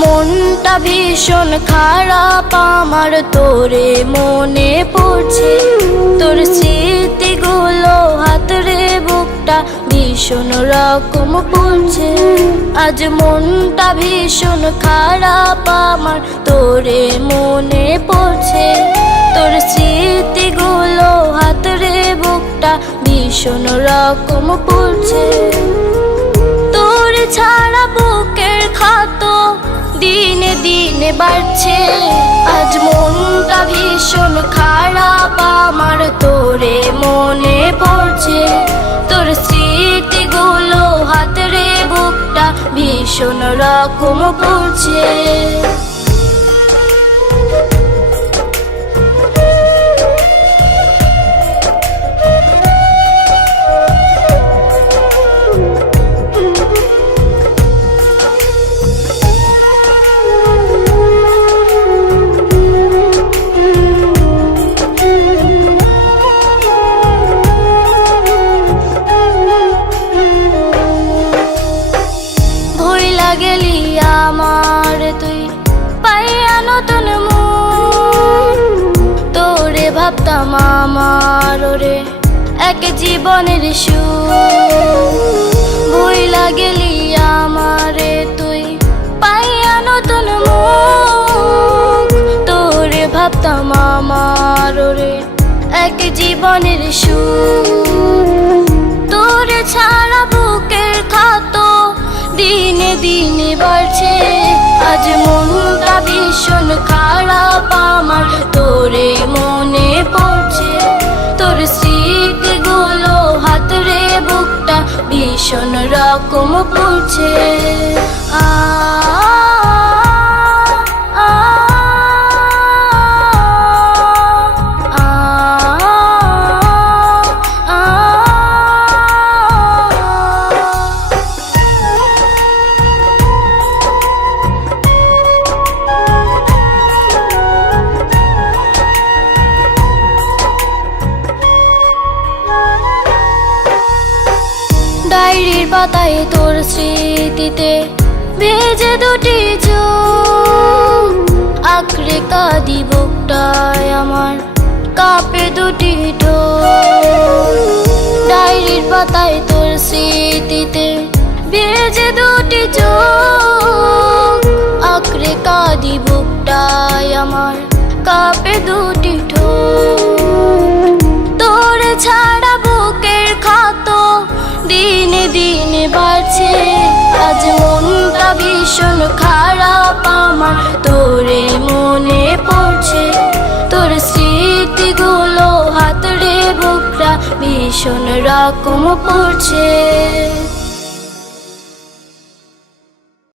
মনটা ভীষণ খারাপ আমার, তোরে মনে পড়ছে। তোর স্মৃতিগুলো হাতরে বুকটা ভীষণ রকম পড়ছে। আজ মনটা ভীষণ খারাপ আমার, তোরে মনে পড়ছে। তোর স্মৃতিগুলো হাতরে বুকটা ভীষণ রকম পড়ছে। তোর ছাড়া বুকের ক্ষত দিনে দিনে বাড়ছে। আজ মনটা ভীষণ খারাপ আমার, তোরে মনে পড়ছে। তোর স্মৃতিগুলো হাতরে বুকটা ভীষণ রকম পড়ছে। গেলি আমার তুই পাইয়া নতুন মন, তোরে ভাবতাম আমার রে এক জীবনের সুখ। ভুইলা গেলি আমারে তুই পাইয়া নতুন মন, তোরে ভাবতাম আমার রে এক জীবনের সুখ। তোরে ছাড়া বুকের ক্ষত দিনে দিনে বাড়ছে। আজ মনটা ভীষণ খারাপ আমার, তোরে মনে পড়ছে। তোর স্মৃতিগুলো হাতরে বুকটা ভীষণ রকম পড়ছে। ডায়েরির পাতায় তোর স্মৃতিতে ভেজে দুটি চোখ, আঁকড়ে কাঁদি বুকটায় আমার কাঁপে দুটি ঠোঁট। ডায়েরির পাতায় তোর স্মৃতিতে ভেজে দুটি চোখ, আঁকড়ে কাঁদি বুকটায় আমার কাঁপে দুটি ঠোঁট। তোর ছাড়া বুকের ক্ষত দিনে দিনে বাড়ছে। আজ মনটা ভীষণ খারাপ আমার, তোরে মনে পড়ছে। তোর স্মৃতিগুলো হাতরে বুকটা ভীষণ রকম পড়ছে।